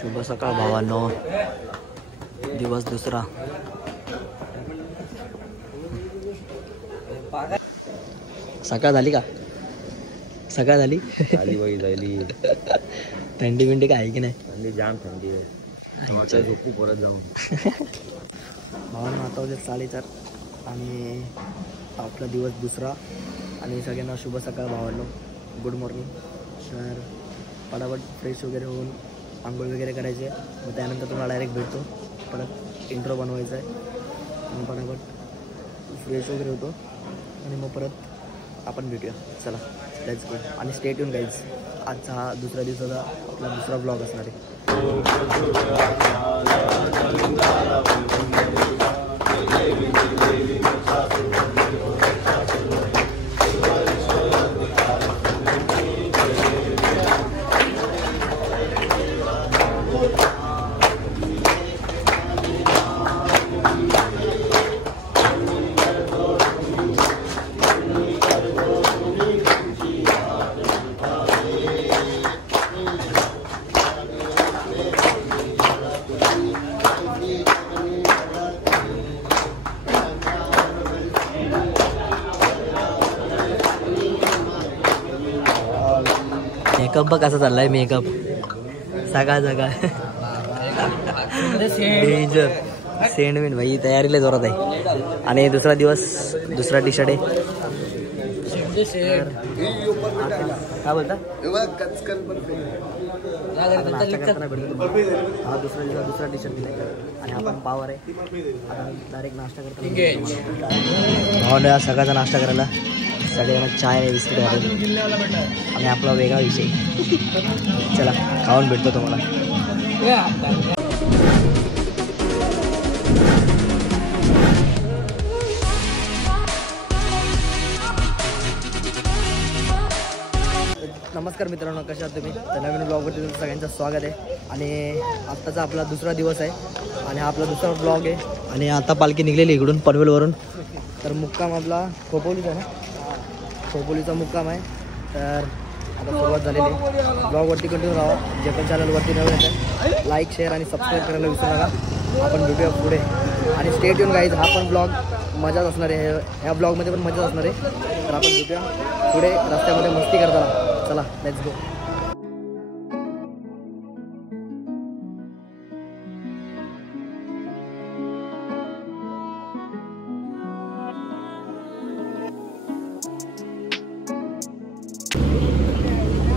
शुभ सकाळ भावांनो, दिवस दुसरा. सकाळ झाली का? सकाळ झाली बाई झाली. थंडी बिंडी काय आहे की नाही? थंडी जाम थंडी आहे. झोपू परत जाऊन. भावांनो आता होते 4:30 आणि आपला दिवस दुसरा आणि सगळ्यांना शुभ सकाळ भावांनो, गुड मॉर्निंग. तर पटापट फ्रेश वगैरे होऊन आंघोळ वगैरे करायचे, मग त्यानंतर तुम्हाला डायरेक्ट भेटतो. परत इंट्रो बनवायचा आहे आणि पटापट फ्रेश वगैरे होतो आणि मग परत आपण भेटूया. चला लेट्स गो. आणि स्टे ट्यून गाईज, आजचा हा दुसऱ्या दिवसाचा आपला दुसरा ब्लॉग असणार आहे. मेकअप बघ कसा चाललाय. मेकअप सकाळ सकाळ डेंजर सेंडमेंट भाई, तयारीला जोरात आहे. आणि दुसरा दिवस, दुसरा टी शर्ट आहे. काय बोलता? हा दुसरा दिवस दुसरा टी शर्ट दिलाय आणि आपण पावर आहे. आता डायरेक्ट नाश्ता करतो. भावंडा सकाळचा नाश्ता करायला सगळ्यांना चाय आणि बिस्किट आहे आणि आपला वेगळा विषय. चला खाऊन भेटतो तुम्हाला. नमस्कार मित्रांनो, कशा आहात तुम्ही? तर नवीन ब्लॉगवरती तुमचं सगळ्यांचं स्वागत आहे. आणि आत्ताचा आपला दुसरा दिवस आहे आणि हा आपला दुसरा ब्लॉग आहे. आणि आता पालखी निघलेली इकडून पनवेलवरून. तर मुक्काम आपला खोपोलीचा आहे ना, खोपोलीचा मुक्काम आहे. तर आता सुरुवात झालेली आहे. ब्लॉगवरती कंटिन्यू राहा. जे पण चॅनलवरती नवीन येतं लाईक, शेअर आणि सबस्क्राईब करायला विसरू नका. आपण भेटूया पुढे आणि स्टे ट्यून गाईज. हा पण ब्लॉग मजाच असणार आहे. ह्या ब्लॉगमध्ये पण मजाच असणार आहे. तर आपण भेटूया पुढे रस्त्यामध्ये मस्ती करताना. चला लेट्स गो.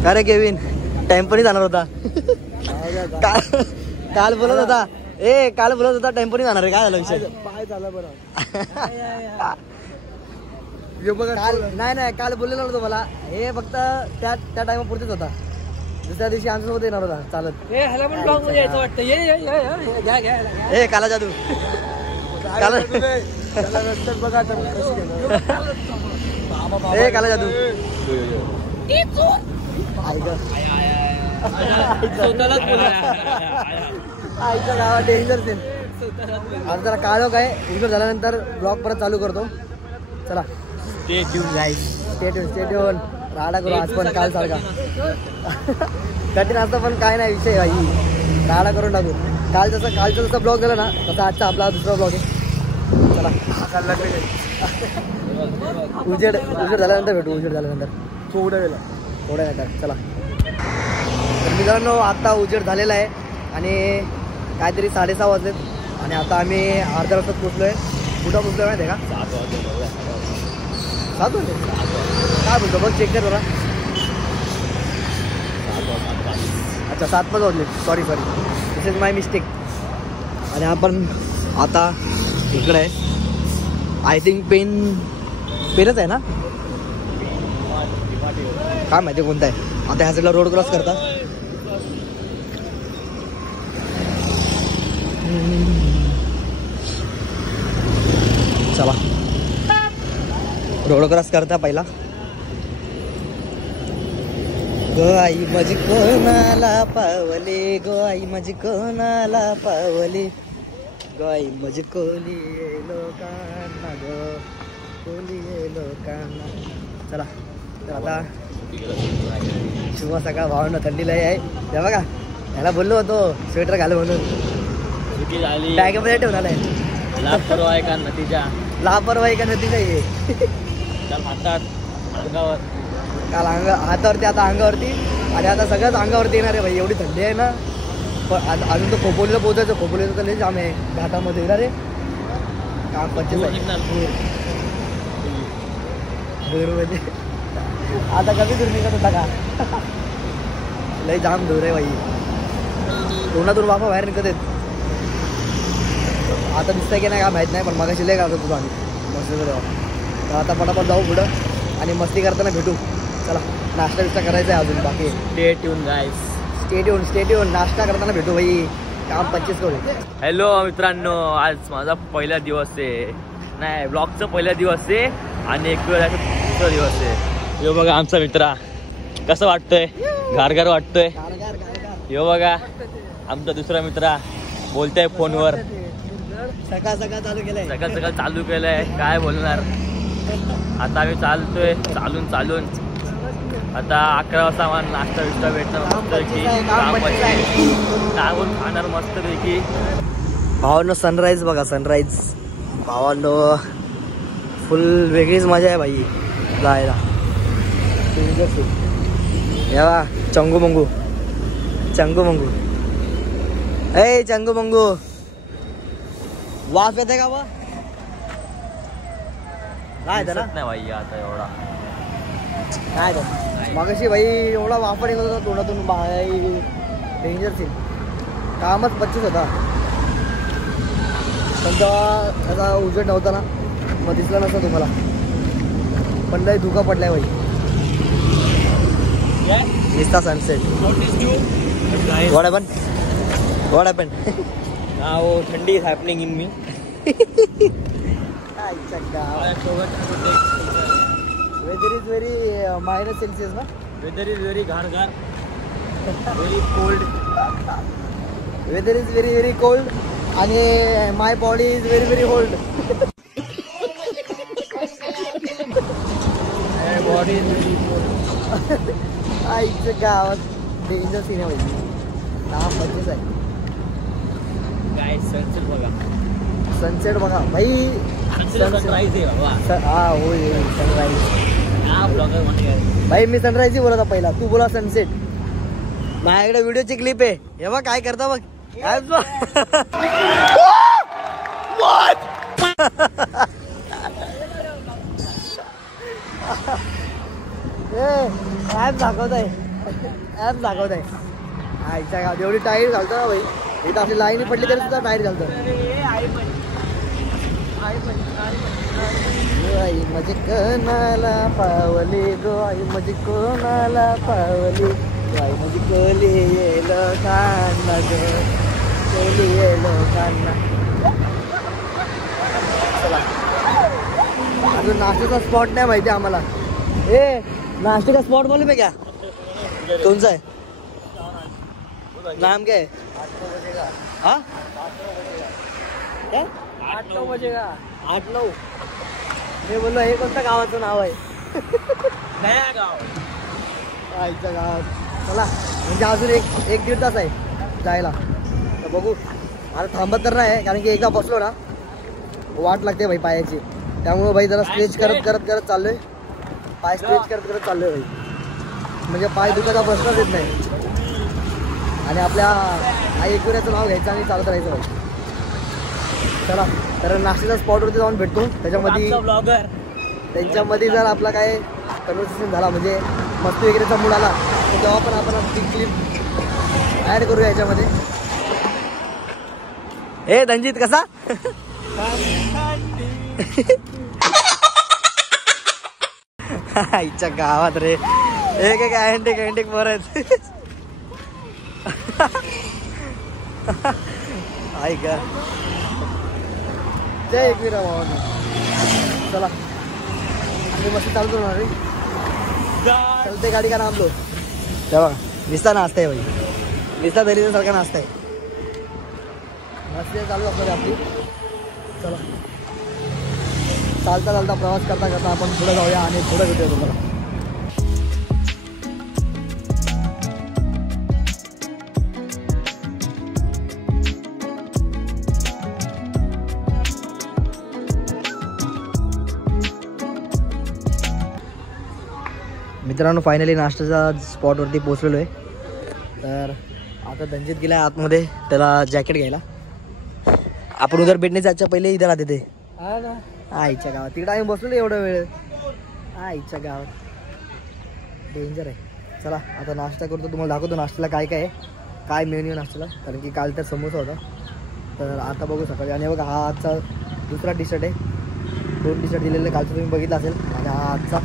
अरे केविन टेम्पोनी जाणार होता. काल बोलत होता, काल बोलत होता टेम्पोनी जाणार आहे. काय झालं विषय? पाय झाला बरं. नाही काल बोललेलं नव्हतं मला. हे फक्त त्या टायमापुरतीच होता. दुसऱ्या दिवशी आमच्यासोबत येणार होता चालत. हे काला जादू काला काला जादू. आईच्या गावात डेंजर सीन. आता जरा काळो काय उशीर झाल्यानंतर ब्लॉग परत चालू करतो. चला स्टे ट्यून राडा करू आज पण काल सारखा. कठीण असतं पण काय नाही विषय भाई, राडा करून टाकू. कालचा जसा ब्लॉग झाला ना तसा आजचा आपला दुसरा ब्लॉग आहे. चला उजेड झाल्यानंतर भेटू. उजेड झाल्यानंतर थोड्या वेळा. चला तर मित्रांनो, आता उजेड झालेला आहे आणि काहीतरी 6:30 वाजलेत आणि आता आम्ही अर्ध्या रस्त्यात पोचलो आहे. कुठं पोचलो माहिती आहे का? 7 वाजले. काय बोलतो बघ, चेक कर जरा. अच्छा 7 वाजले. Sorry this is my mistake. आणि आपण आता इकडे आहे. आय थिंक पेनच आहे ना, काय माहिती कोणता आहे. आता ह्या साईडला रोड क्रॉस करता. चला रोड क्रॉस करता पहिला. गो आई माझी कोणाला पावले, गो आई माझी कोणाला पावले, गो आई माझी कोली लोकांना, गो कोली लोकांना. चला तर आता शुभ सकाळ भावांना. थंडीला आहे ते बघा. याला बोललो होतो स्वेटर घाल म्हणून. चुकी झाली. बॅगेमध्ये ठेवून आलाय. लापरवाही का नतीजा. लापरवाही का नतीजा आहे. काल हातात अंगावर काल हातावरती आता अंगावरती आणि आता सगळंच अंगावरती येणार आहे भाई. एवढी थंडी आहे ना. पण अजून तो खोपोलीला पोहोचायचं. खोपोलीचं तर लय जाम आहे घाटामध्ये येणार आहे. काम 25 आहे. दूर म्हणजे आता कमी दूर निघत होता का. लय जाम दूर आहे भाई. तोंडातून वाफा बाहेर निघत आहेत. आता दिसतंय की नाही का माहीत नाही पण मगाशी लय करत होतो आम्ही मस्ती तेव्हा. तर आता पटापट जाऊ पुढं आणि मस्ती करताना भेटू. चला नाश्ता बिस्टा करायचा आहे अजून बाकी. स्टे ट्यून गाईस. स्टेट येऊन नाश्ता करताना भेटू भाई. काम 25 करू. हॅलो मित्रांनो, आज माझा पहिला दिवस आहे. नाही ब्लॉगचा पहिला दिवस आहे आणि एक दुसरा दिवस आहे. यो बघा आमचा मित्रा कसं वाटतंय. गारगार वाटतोय. यो बघा आमचा दुसरा मित्रा बोलतोय फोनवर. सकाळ चालू केलंय. सकाळ चालू केलंय. काय बोलणार. आता आम्ही चालतोय चालून आता 11 वाजता आम्हाला नाश्ता बिस्टा भेटणार मस्तपैकी. टाकून खाणार मस्तपैकी. भावांनो सनराईज बघा सनराईज. भावांनो फुल वेगळीच मजा आहे भाई जायला. या चंगू मंगू ए चंगू मंगू वाफ येते का बा. नाही ना नाही भाई आता एवढा नाही मगाशी भाई एवढा वापर निघत होता तोंडातून. भाई डेंजर सीन. कामच 25 होता पण तेव्हा त्याचा उजेड नव्हता ना मग दिसला नसता तुम्हाला. पण लय धुका पडलाय भाई. दिसता सनसेट. What happened? Now थंडी is happening in me. Weather is very -celsius ना. Weather is very gargar. Very cold. Weather is very cold आणि my body is very old. My body is very cold. आईच्या गावात danger scene आहे भाई. 25 आहे. Guys, sunset बघा. Sunset बघा भाई. सनराईज आहे बाबा. हा होय सनराईज. हा ब्लॉगर म्हणजे भाई मी सनराईज बोलत होता पहिला. तू बोला सनसेट. माझ्याकडे व्हिडिओची क्लिप आहे. हे बघ काय करता बघ. काय ऍप दाखवताय. आईच्या गावात एवढी टाईट घालतो ना भाई. इथं आपली लाईन पडली तरी सुद्धा टाईट घालतो. आई माझी कोणाला पावली गो. आई माझी कोणाला पावली. आई माझी कोली येलो खाना ग. कोली येलो खाना. चला अजून नाश्त्याचा स्पॉट नाही माहिती आम्हाला. ए नाश्ते का स्पॉट बोले पे क्या कौन सा है. नाम क्या है. हाँ 8-9 बजेगा. 8-9 मी बोललो हे कोणत्या गावाचं नाव आहे. नया गाव. आईच्या गावात. चला म्हणजे अजून एक दीड तास आहे जायला. तर बघू. आता थांबत तर नाही कारण की एकदा बसलो ना वाट लागते भाई पायाची. त्यामुळे भाई जरा स्ट्रेच करत चाललोय. पाय स्ट्रेच करत चाललोय भाई. म्हणजे पाय दुखायचा प्रश्नच येत नाही. आणि आपल्या आई एकविऱ्याचं नाव घ्यायचं आणि चालत राहायचं भाई. चला तर नाश्त्याच्या स्पॉटवरती जाऊन भेटतो. त्यांच्यामध्ये जर आपला काय कन्व्हर्सेशन झाला म्हणजे मस्ती वगैरेचा मूड आला तर तेव्हा पण आपण बिग क्लिप ॲड करूया याच्यामध्ये. ए धनजीत कसा. आईच्या गावात रे एक अँटिक पोर आहेत. आई का जय एकविरा भावांनो. चला मी मस्त चालतो ना रे. चलते गाडी का नाम लो. तेव्हा निस्ता नाश्ता आहे भाई. निस्ता दरीसारखा नाश्ता आहे. मस्त चालू असणार आपली. चला चालता प्रवास करता आपण पुढे जाऊया आणि पुढे भेटूया तुम्हाला. मित्रांनो फायनली नाश्त्याच्या स्पॉटवरती पोचलेलो आहे. तर आता धनजित गेला आतमध्ये त्याला जॅकेट घ्यायला. आपण उधर भेटणे जायच्या पहिले इथं राहते ते आईच्या गावात. तिकडे आम्ही बसलेलो एवढा वेळ. आईच्या गावात डेंजर आहे. चला आता नाश्ता करतो, तुम्हाला दाखवतो नाश्त्याला काय काय आहे, काय मेन्यू नाश्त्याला. कारण की काल तर समोसा होता. तर आता बघू सकाळी. आणि बघा हा आजचा दुसरा टी शर्ट आहे. 2 टी शर्ट दिलेले कालचं तुम्ही बघितलं असेल. आणि हा आजचा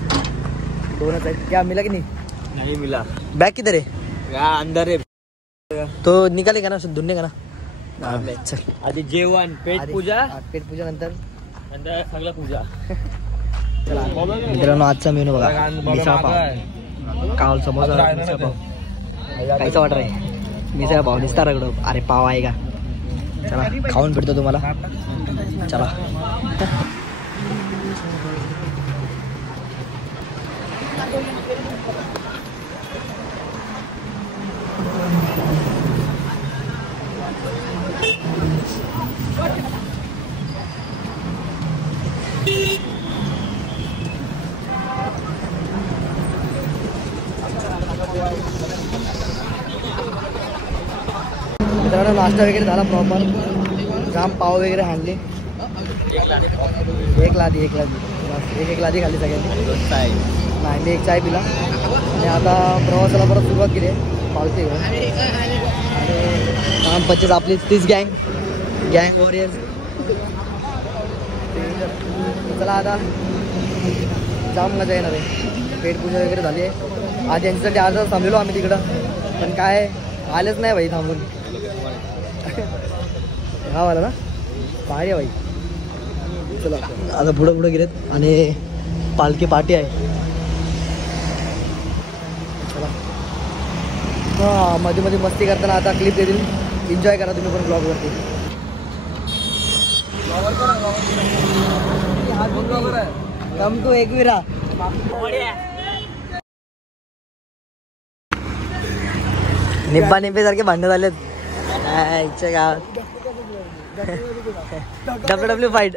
2च आहेत. क्या मिला की नहीं मिला. बॅग किती रे अंदर है. तो निघाले ना धुंडे का ना. चल आधी जेवण, पेट पूजा, पेट पूजा नंतर सगळं पूजा. चला मित्रांनो आजचा मेनू बघा. मिसळ पाव, काल समोसा, मिसळ पाव. कायचं वाटत आहे मिसळ पाव दिसता रगडो. अरे पाव आहे का. चला खाऊन फिरतो तुम्हाला. चला मित्रांनो नाश्ता वगैरे झाला प्रॉपर. जाम पाव वगैरे आणले. एक लादी एक लादी खाल्ली सगळ्यांनी. नाही मी एक चाय पिला. आणि आता प्रवासाला परत सुरुवात केली आहे पालखी घेऊन. आणि 25 आपली तीच गँग वॉरियर्स. चला आता जाम मजा येणार आहे. पेट पूजा वगैरे झाली आहे. आज यांच्यासाठी आज थांबलेलो आम्ही तिकडं, पण काय आलेच नाही भाई थांबून. हा वाला ना भारी आहे भाई. चला आता पुढे गेलेत आणि पालखी पार्टी आहे. चला हा मध्ये मध्ये मस्ती करताना आता क्लिप देतील. एन्जॉय करा तुम्ही पण ब्लॉगवरती. Come to Ekvira. निब्बा निब्बे सारखे भांडण झालेत इच्छा गावात. WWE fight.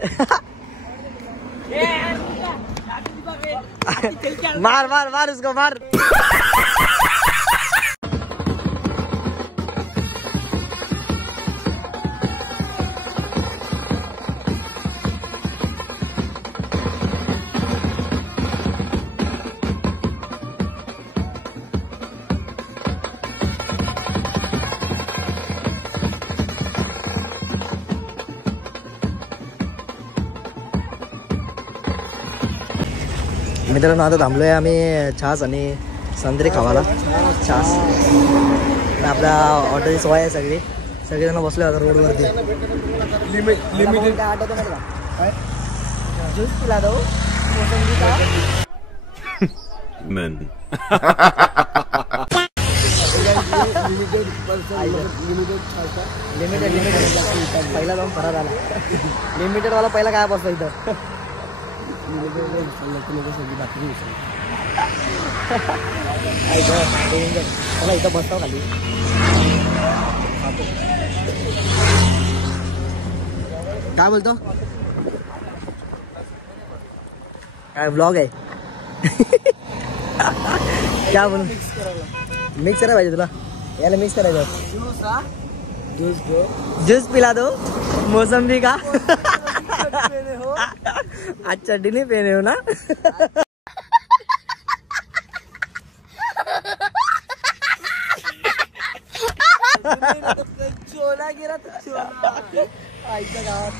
मार मार मार उसको मार. मित्रांनो आता थांबलोय आम्ही छास आणि संत्री खावाला. छास आपल्या ऑटोची सोय आहे. सगळेजण बसले आता रोडवरती. ज्यूस पिला दो लिमिटेड पहिला जाऊन फरार आला. लिमिटेड वाला पहिला काय बसतो इथं. मला इथं बसताव खाली. काय बोलतो काय ब्लॉग आहे. क्या बोलू मिक्स करायला पाहिजे तुला. याला मिक्स करायचं. ज्यूस पिला दो मोसंबी का. आज चटनी पहने हो ना. चोला गिरा आईच्या गावात.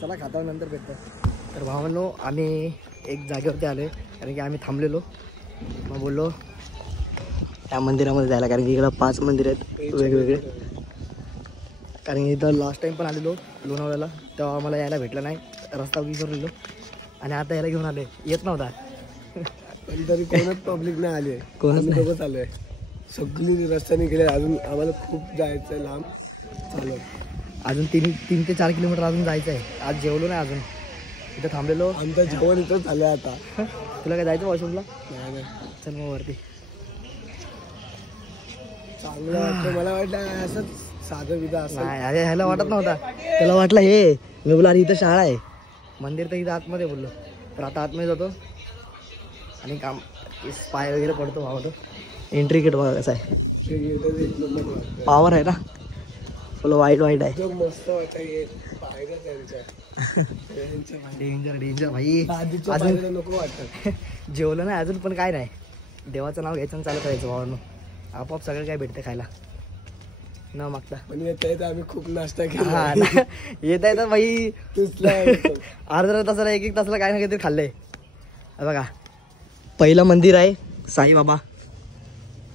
चला खाता नंतर भेटतो. तर भावांनो आम्ही एक जागेवरती आलोय कारण की आम्ही थांबलेलो. मग बोललो त्या मंदिरामध्ये जायला, कारण की इकडं 5 मंदिर आहेत वेगवेगळे. कारण की इथं लास्ट टाइम पण आलेलो लोणावळ्याला, तेव्हा आम्हाला यायला भेटलं नाही, रस्ता विसरलेलो. आणि आता यायला घेऊन आले. येत नव्हता तरी कोणच पब्लिक नाही आली. कोणच नाही. दोघंच आलोय. सगळी रस्त्याने गेले. अजून आम्हाला खूप जायचंय लांब. चालू अजून 3 ते 4 किलोमीटर अजून जायचं आहे. आज जेवलो नाही अजून. इथं थांबलेलो. आमचं जेवण इथं झालं आता. तुला काय जायचं वॉशरूमला. नाही चल मग वरती. चांगलं वाटतं. मला वाटलं असंच साधं विधा असं. नाही अरे ह्याला वाटत नव्हता. त्याला वाटलं हे मी बोला अरे इथं शाळा आहे, मंदिर तर इथं आतमध्ये बोललो. तर आता आतमध्ये जातो आणि काम पाय वगैरे पडतो भावानं. एंट्री गेट बघा कसं आहे, पावर आहे ना, फुल वाईट आहे. मस्त डेंजर डेंजर भाई. अजून नको वाटत. जेवलं नाही अजून पण काय नाही, देवाचं नाव घ्यायचं आणि चालत राहायचं भावानं. आपोआप सगळं काय भेटतं खायला न मागता. पण येत आम्ही खूप नाश्ता केला. हा येत आहे तर भाई अर्धा तासाला एक तासाला काय ना काहीतरी खाल्लंय. बघा पहिलं मंदिर आहे साईबाबा.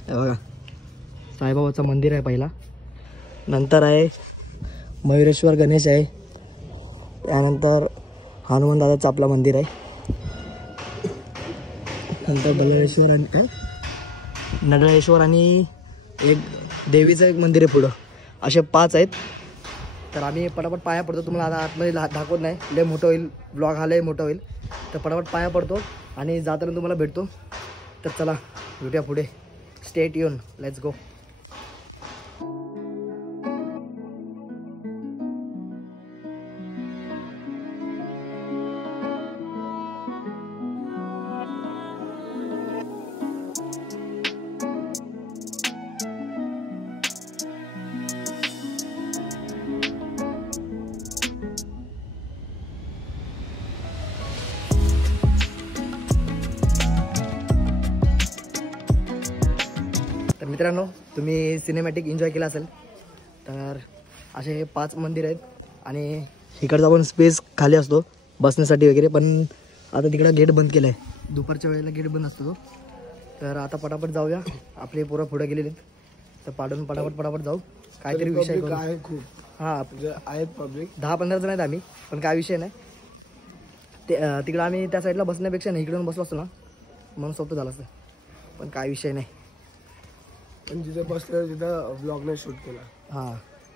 बघा साईबाबाचं मंदिर आहे पहिला. नंतर आहे मयुरेश्वर गणेश आहे. त्यानंतर हनुमान दादाचं आपलं मंदिर आहे. नंतर बल्लाळेश्वर आणि काय नडळेश्वर आणि एक देवीचं एक मंदिर आहे पुढं. असे 5 आहेत. तर आम्ही पटापट पाया पडतो. तुम्हाला आता आतमध्ये दाखवत नाही, लय मोठं होईल ब्लॉग, हा लय मोठं होईल. तर पटापट पाया पडतो आणि जाताना तुम्हाला भेटतो. तर चला भेटूया पुढे. Stay tune, let's go. तर मित्रांनो तुम्ही सिनेमॅटिक एन्जॉय केला असेल. तर असे 5 मंदिर आहेत आणि इकडचा पण स्पेस खाली असतो बसण्यासाठी वगैरे. पण आता तिकडं गेट बंद केलं आहे, दुपारच्या वेळेला गेट बंद असतो तो. तर आता पटापट जाऊया, आपले पोरं पुढं गेलेले तर पाडून पटापट जाऊ. काहीतरी विषय आहे खूप. हां आहेत पब्लिक 10-15 जण आहेत आम्ही, पण काय विषय नाही. ते तिकडं आम्ही त्या साईडला बसण्यापेक्षा नाही इकडून बसलो असतो ना म्हणून सोपं झालं असतं. पण काय विषय नाही. पण जिथं बसलं तिथं ब्लॉग नाही शूट केला. हां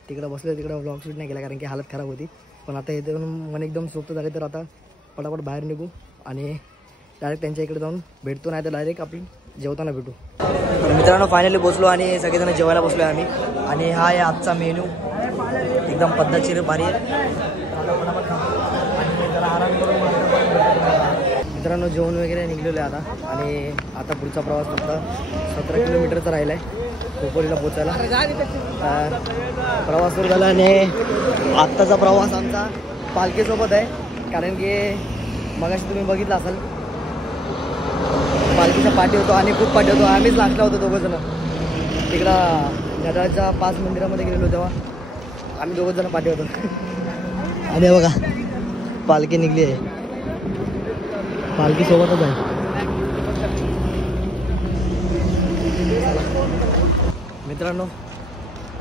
तिकडं बसलं तिकडं व्लॉग शूट नाही केला कारण की हालत खराब होती. पण आता इथे मन एकदम सोपं झाले तर आता पटापट बाहेर निघू आणि डायरेक्ट त्यांच्या इकडे जाऊन भेटतो, नाही तर डायरेक्ट आपण जेवताना भेटू. तर मित्रांनो फायनली पोचलो आणि सगळेजण जेवायला बसलो आहे आम्ही. आणि हा आहे आजचा मेन्यू, एकदम पद्धतशीर भारी आहे. आणि जरा आराम करून मित्रांनो जेवण वगैरे निघलेलं आहे आता. आणि आता पुढचा प्रवास फक्त 17 किलोमीटरचा राहिला आहे खोपोलीला पोचायला. प्रवास सुरू झाला आणि आत्ताचा प्रवास आमचा पालखीसोबत आहे. कारण की मगाशी तुम्ही बघितलं असाल पालखीच्या पाठी होतो आणि खूप पाठी होतो. आम्हीच लास्टला होतो दोघंजण. तिकडं नटराजच्या 5 मंदिरामध्ये गेलेलो तेव्हा आम्ही दोघंजण पाठी होतो. आणि बघा पालखी निघली आहे, पालखीसोबतच आहे. मित्रांनो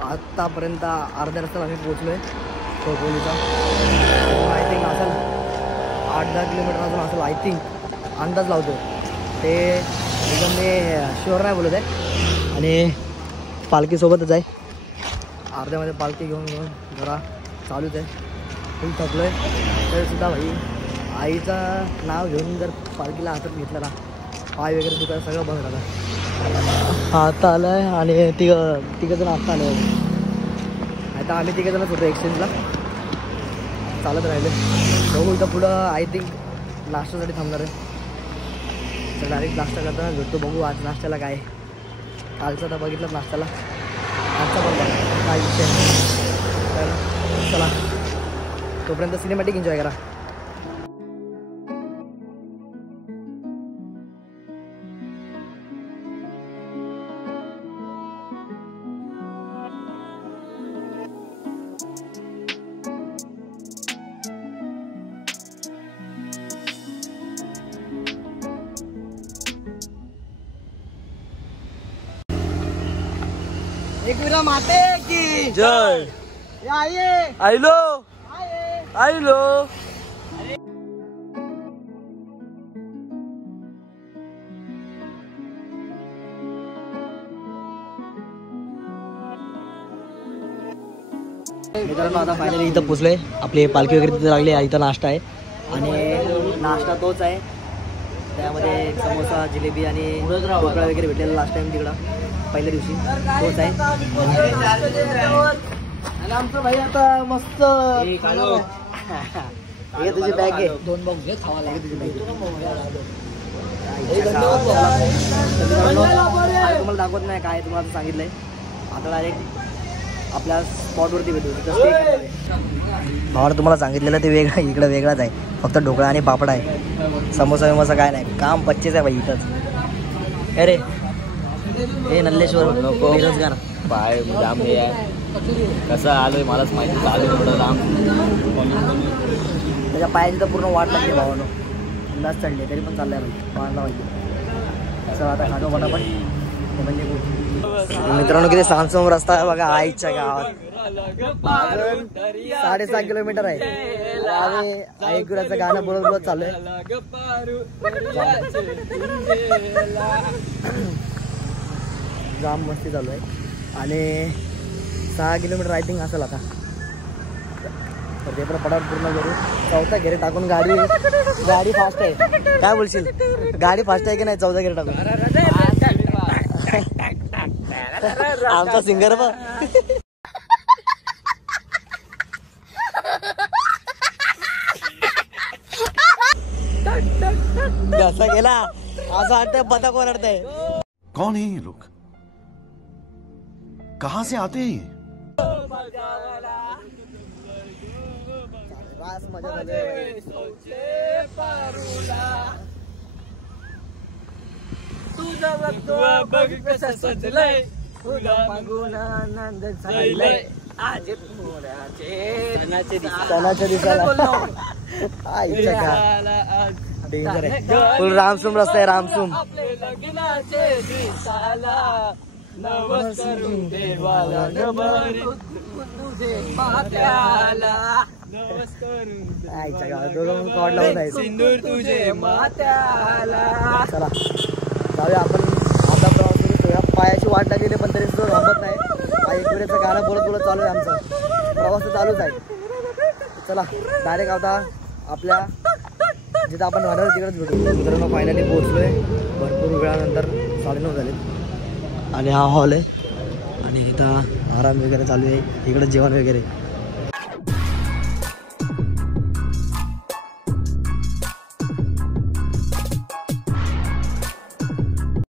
आत्तापर्यंत अर्ध्या रस्त्याला आम्ही पोहोचलो आहे खोपोलीचा. आय थिंक असेल 8-10 किलोमीटर अजून असेल आय थिंक, अंदाज लावतो ते एकदम मी शुअर नाही बोलत आहे. आणि पालखीसोबतच आहे. अर्ध्यामध्ये पालखी घेऊन जरा चालूच आहे. फुल थकलो आहे तरीसुद्धा भाई आईचं नाव घेऊन जर पालखीला हातात घेतलं ना पाय वगैरे दुखायला सगळं बंद झालं. आता आलं आहे आणि तिघंजण आत्ता आले. आता आम्ही तिघंजणच होतो एक्सचेंजला, चालत राहिले. बघू इथं पुढं आय थिंक नाश्त्यासाठी थांबणार आहे. तर डायरेक्ट नाश्ता करताना भेटतो. बघू आज नाश्त्याला काय. कालचा तर बघितलं नाश्त्याला, आजचा पण बघा काय विषय. तर चला तोपर्यंत सिनेमॅटिक एन्जॉय करा. एक विरा माते की जय. आइए आईलो आईलो. मित्रांनो आता फायनली इथं पोचलोय. आपली पालखी वगैरे तिथे लागली. इथं नाश्ता आहे आणि नाश्ता तोच आहे. त्यामध्ये समोसा जिलेबी आणि ढोकळा वगैरे भेटलेला लास्ट टाइम तिकडं पहिल्या दिवशी तोच आहे. आणि आमचं भाई आता मस्त हे तुझी बॅग आहे 2 बॉक्स घे खावा लागेल तुझी बॅग. तुम्हाला दाखवत नाही काय तुम्हाला सांगितलंय. आता डायरेक्ट आपल्या स्पॉटवरती भेटू. भावाला तुम्हाला सांगितलेलं ते वेगळं इकडं वेगळाच आहे. फक्त ढोकळा आणि पापड आहे. समोसा विमोसा काय नाही. काम 25 आहे बाई इथंच. अरे हे नल्लेश्वर नको बेरोजगार पाय जाम हे आहे. कसं आलोय मलाच माहिती. चालू थोडं लांब. त्याच्या पायाची तर पूर्ण वाट लागली भावानं. अंदाज चढले तरी पण चाललंय म्हणजे वाढला पाहिजे. असं आता खातो पटापट म्हणजे मित्रांनो किती सांगसम रस्ता आहे बघा आईच्या गावात. 6.5 किलोमीटर आहे. आणि आईकुराचं गाणं बोलत बोलत चालू आहे. जाम मस्ती चालू आहे. आणि 6 किलोमीटर आय थिंक असेल आता. तर ते पण पटापट पूर्ण करू. चौथा घेरे टाकून गाडी फास्ट आहे. काय बोलशील गाडी फास्ट आहे की नाही 14 घेरे टाकून. आमचा सिंगर बघ कसा गेला असं वाटतंय पता कोण अडतंय. कौन है ये लोग, कहाँ से आते हैं ये? मजा झाली. सणाच्या दिवसाला फुल रामसूम रस्ता आहे. रामसूम आईच्या गावात दोघं कॉड लावून आहे. चला जाऊया आपण. आता प्रवास सुरू करूया. पायाची वाट लागलेली पण तरी सुद्धा थांबत नाही. आईकुऱ्याचं गाणं बोलत बोलत चालू आहे. आमचं प्रवास तर चालूच आहे. चला डायरेक्ट आता आपल्या जिथं आपण राहणार तिकडेच भेटू. मित्रांनो फायनली पोहोचलोय. भरपूर वेळानंतर 9:30 झाले. आणि हा हॉल आहे. आणि इथं आराम वगैरे चालू आहे. इकडे जेवण वगैरे